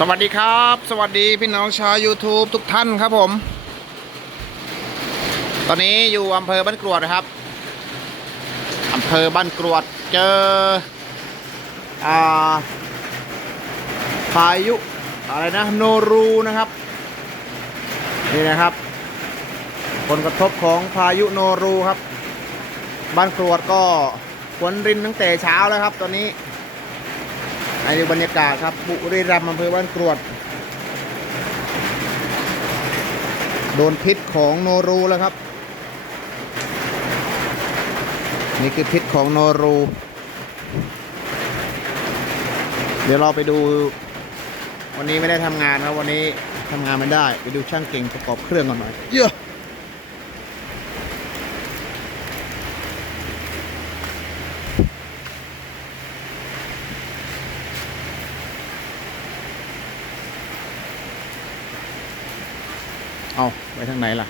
สวัสดีครับสวัสดีพี่น้องชาว YouTube ทุกท่านครับผมตอนนี้อยู่อำเภอบ้านกรวดนะครับอำเภอบ้านกรวดเจอพายุอะไรนะโนรูนะครับนี่นะครับผลกระทบของพายุโนรูครับบ้านกรวดก็ฝนรินตั้งแต่เช้าแล้วครับตอนนี้ให้ดูบรรยากาศครับบุรีรัมย์อำเภอบ้านกรวดโดนพิษของโนรูแล้วครับนี่คือพิษของโนรูเดี๋ยวเราไปดูวันนี้ไม่ได้ทำงานครับวันนี้ทำงานไม่ได้ไปดูช่างเก่งประกอบเครื่องก่อนหน่อยเยอะเอาไปทางไหนล่ะ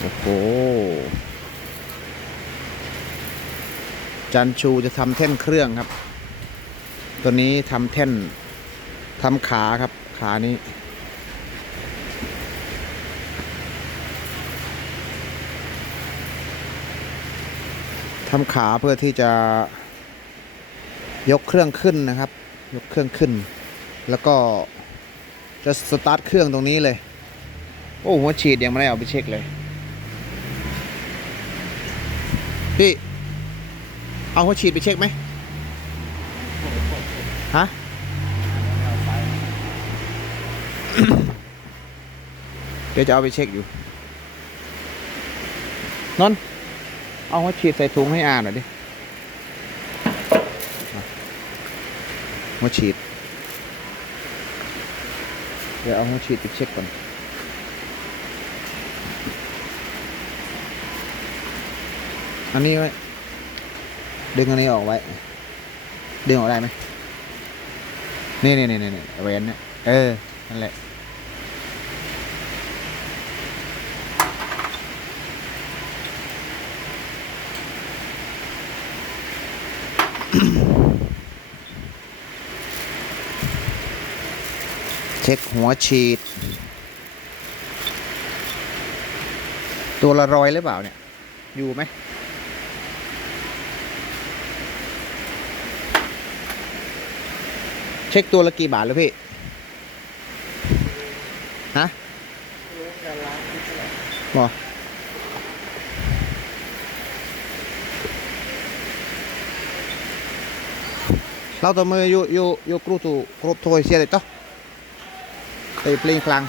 โอ้โหจันชูจะทำแท่นเครื่องครับตัวนี้ทำแท่นทำขาครับขานี้ทำขาเพื่อที่จะยกเครื่องขึ้นนะครับยกเครื่องขึ้นแล้วก็จะสตาร์ทเครื่องตรงนี้เลยโอ้หัวฉีดยังไม่ได้เอาไปเช็คเลยพี่เอาหัวฉีดไปเช็คไหมฮะ เดี๋ยวจะเอาไปเช็คอยู่นนท์เอาหัวฉีดใส่ถุงให้อ่านหน่อยดิหัวฉีดเดี๋ยวเอาหัวฉีดไปเช็คก่อนอันนี้ไว้ดึงอันนี้ออกไว้ดึงออกได้ไหมนี่แหวนเนี่ยนั่นแหละเช็คหัวฉีดตัวละ100หรือเปล่าเนี่ยอยู่ไหมเช็คตัวละกี่บาทแล้วพี่ฮะบอกเราตัวมืออยู่กรูตูกรบโทยเสียเลยต่อไปปลิงคลัง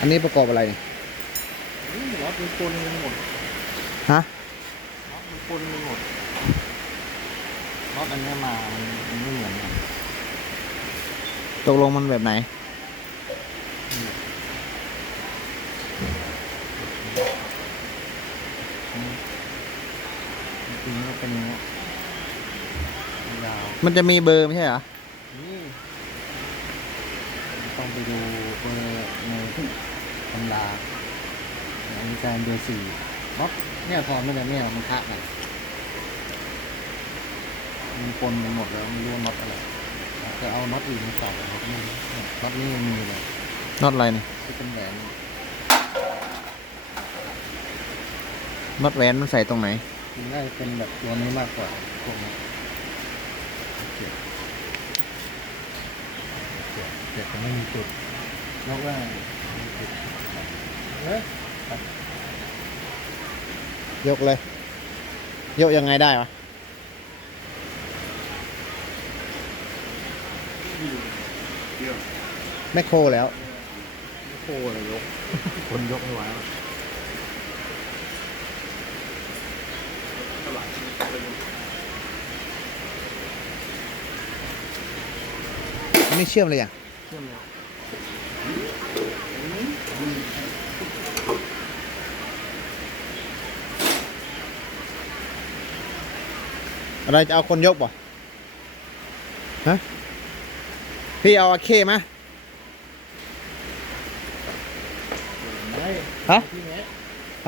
อันนี้ประกอบอะไรเนี่ยน็อตมันปนกันหมดฮะน็อตมันปนกันหมดน็อตอันนี้มามันไม่เหมือนกันตกลงมันแบบไหนจริงๆก็เป็นอย่างนี้ยาวมันจะมีเบอร์ไม่ใช่เหรอนี่ต้องไปดูเบอร์ในตำราอันนี้การเบอร์4น็อตเนี่ยพอไม่ได้เนี่ยมันคาดกันมันปนกันหมดแล้วไม่รู้ว่าน็อตอะไรจะเอาน็อตอื่นมาต่อน็อตนี้น็อตนี้ยังมีเลย น็อตอะไรนี่ที่เป็นแหวน น็อตแหวนมันใส่ตรงไหนมันน่าจะเป็นแบบตัวนี้มากกว่าพวกนี้เก็บไม่มีจุดนอกว่าเฮ้ยยกเลยยกยังไงได้วะไม่โคแล้วโค้เลยยกคนยกไม่ไหวอันนี้เชื่อมเลยอ่ะเชื่อมแล้วอะไรจะเอาคนยกบ่ฮะพี่เอาอาเคไหม ฮะ ที่เนี้ย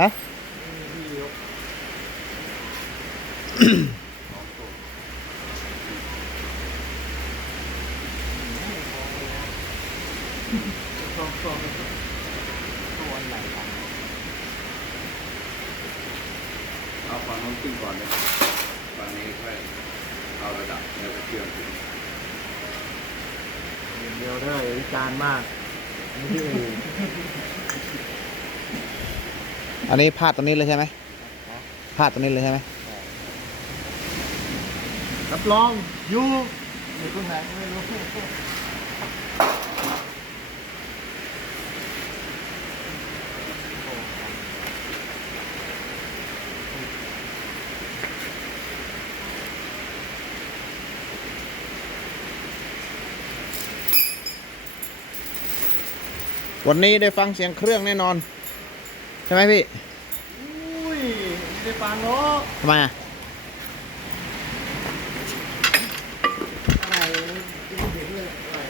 ฮะ ที่ยก ตัวใหญ่ครับ เอาฝั่งนู้นขึ้นก่อนเลยฝั่งนี้ค่อยเอาระดับแล้วก็เชื่อมขึ้น เดียวได้วิจารณ์มากไม่ใช่อู่ อันนี้พาดตรงนี้เลยใช่ไหมพาดตรงนี้เลยใช่ไหม รับรองอยู่ในตรงไหนไม่รู้ วันนี้ได้ฟังเสียงเครื่องแน่นอน ใช่ไหมพี่ อุ้ยไม่ได้ฟังเนาะ ทำไมอ่ะ อะไรไม่เห็นเลยอะไร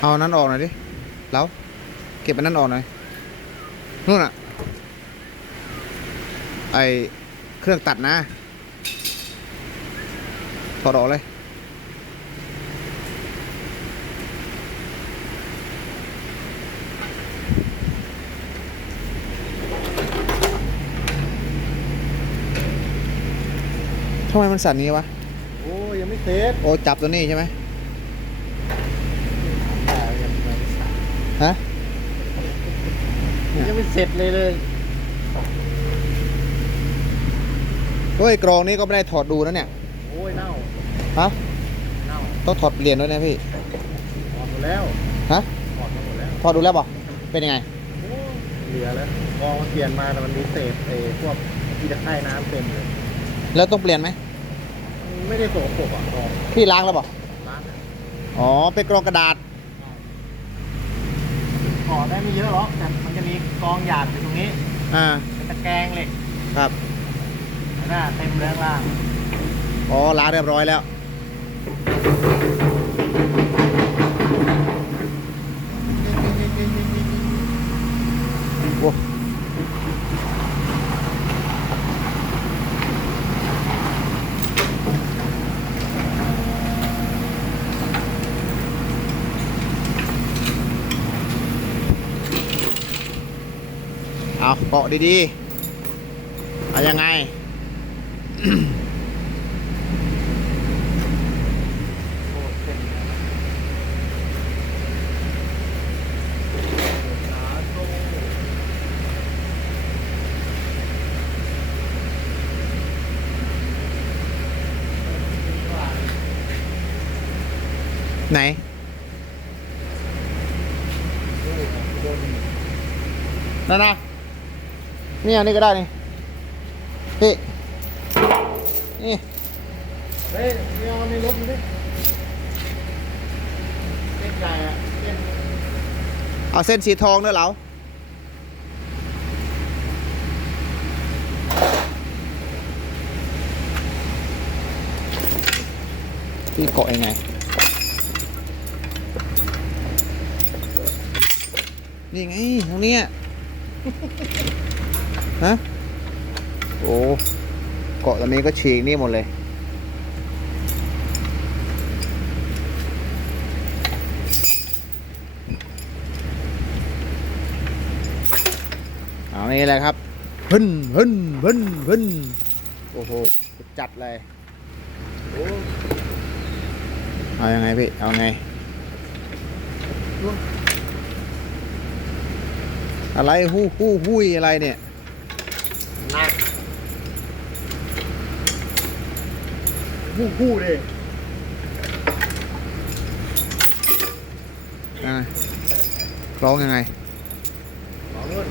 เอานั้นออกหน่อยดิแล้วเก็บอันนั้นออกหน่อยนู่นอ่ะไอเครื่องตัดนะถอดออกเลยทำไมมันสั่นนี้วะ โอ้ยยังไม่เสร็จ โอ้จับตัวนี้ใช่ไหม ฮะ ยังไม่เสร็จเลย เฮ้ยกรองนี้ก็ไม่ได้ถอดดูนะเนี่ย โอ้ยเน่า ฮะ เน่า ต้องถอดเปลี่ยนด้วยนะพี่ ถอดหมดแล้ว ฮะ ถอดมาหมดแล้ว ถอดดูแล้วบอกเป็นยังไง โอ้เหลือแล้วกองเปลี่ยนมาแต่มันมีเศษพวกที่ตะไคร่น้ำเต็มเลย แล้วต้องเปลี่ยนไหม ไม่ได้โสกปรกอ่ะกอง พี่ล้างแล้วบอก ร้านอะ อ๋อเป็นกรองกระดาษ ถอดได้ไม่เยอะหรอกแต่มันจะมีกองหยาดอยู่ตรงนี้ อ่า เป็นตะแกรงเหล็ก ครับ หน้าเต็มเลยข้างล่าง อ๋อล้างเรียบร้อยแล้วโอ้เอาเกาะดีๆเอายังไง โอ้เต็มเลยขาโซ่ ไหน นั่นนะนี่อันนี้ก็ได้นี่พี่นี่ เฮ้ยเดี๋ยวเอาในรถมันดิเส้นใหญ่อะเส้น เอาเส้นสีทองด้วยเหรอพี่เกาะยังไง นี่ไงตรงเนี้ย ฮะ โอ้ เกาะตรงนี้ก็ฉีกนี่หมดเลย เอานี่แหละครับพึ่นพึ่นพึ่นพึ่นโอ้โห จัดเลย โอ้ เอายังไงพี่ เอาไง อะไรฮู้ฮู้หุ้ยอะไรเนี่ย หนักคู่เลย ยังไงร้องยังไง ลองนู่น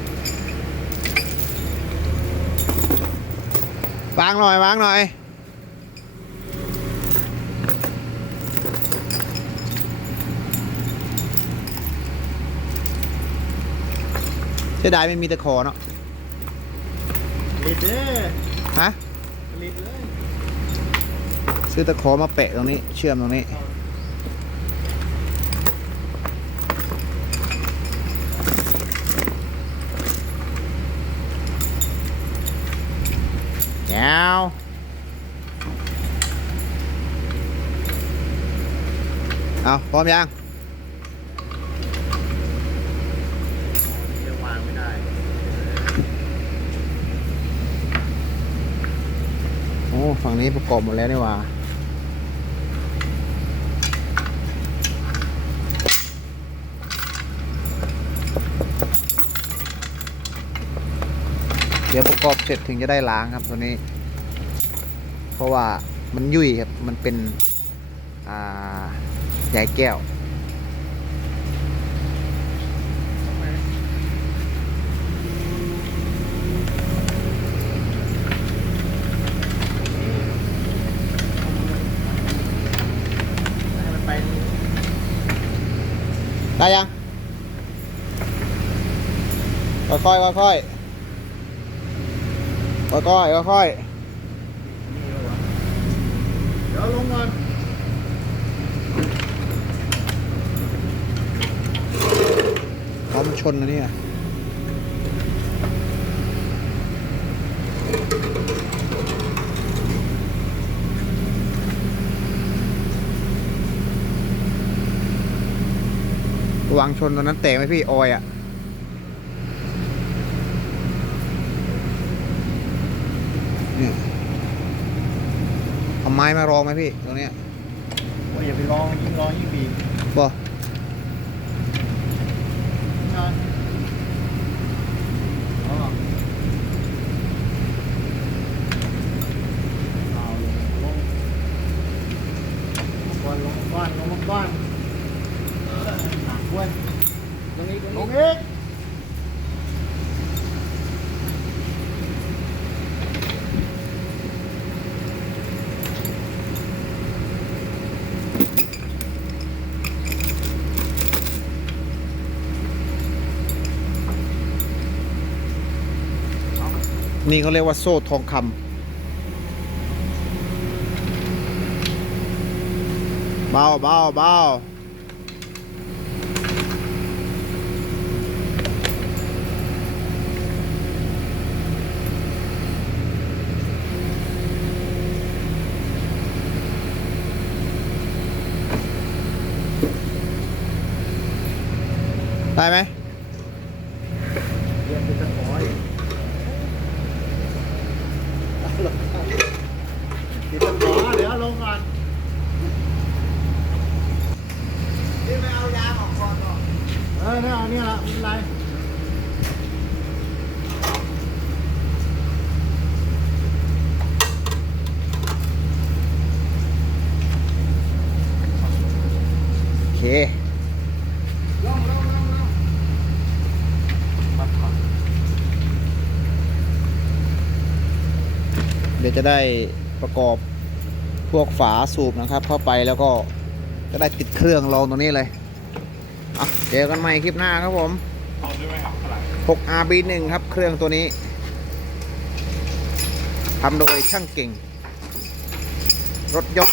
วางหน่อยวางหน่อย เสียดายไม่มีตะขอเนาะ ลิดเลย ฮะ ลิดเลย ซื้อตะขอมาแปะตรงนี้ เชื่อมตรงนี้ เอาพร้อมยัง ยังวางไม่ได้ โอ้ฝั่งนี้ประกอบหมดแล้วนี่หว่า เดี๋ยวประกอบเสร็จถึงจะได้ล้างครับตัวนี้ เพราะว่ามันยุ่ยครับ มันเป็นใยแก้ว ให้มันไป ได้ยัง ค่อยๆค่อยๆค่อยๆค่อย เดี๋ยวลงก่อน ๆพร้อมชนนะเนี่ยวางชนตอนนั้นแตกไหมพี่ออยอ่ะเนี่ยเอาไม้มารองไหมพี่ตรงเนี้ย ว่าอย่าไปลองยิ่งบีบ บ่ นอนอ๋อเอาลงก่อนลงก่อนลงมาก่อนหนักเว้ยตรงนี้ลงอีกนี่เขาเรียกว่าโซ่ทองคำเบาเบาเบาได้ไหม เรียนเป็นตะขออีกติดตะขอเดี๋ยวลงก่อนนี่ไม่เอายางออกก่อนหรอเนี่ยเอาเนี่ยละไม่เป็นไรโอเค ลงมาก่อน เดี๋ยวจะได้ประกอบพวกฝาสูบนะครับ เข้าไปแล้วก็จะได้ติดเครื่องรองตรงนี้เลยอ่ะเจอกันใหม่คลิปหน้าครับผม 6RB1 ครับเครื่องตัวนี้ทำโดยช่างเก่ง รถยก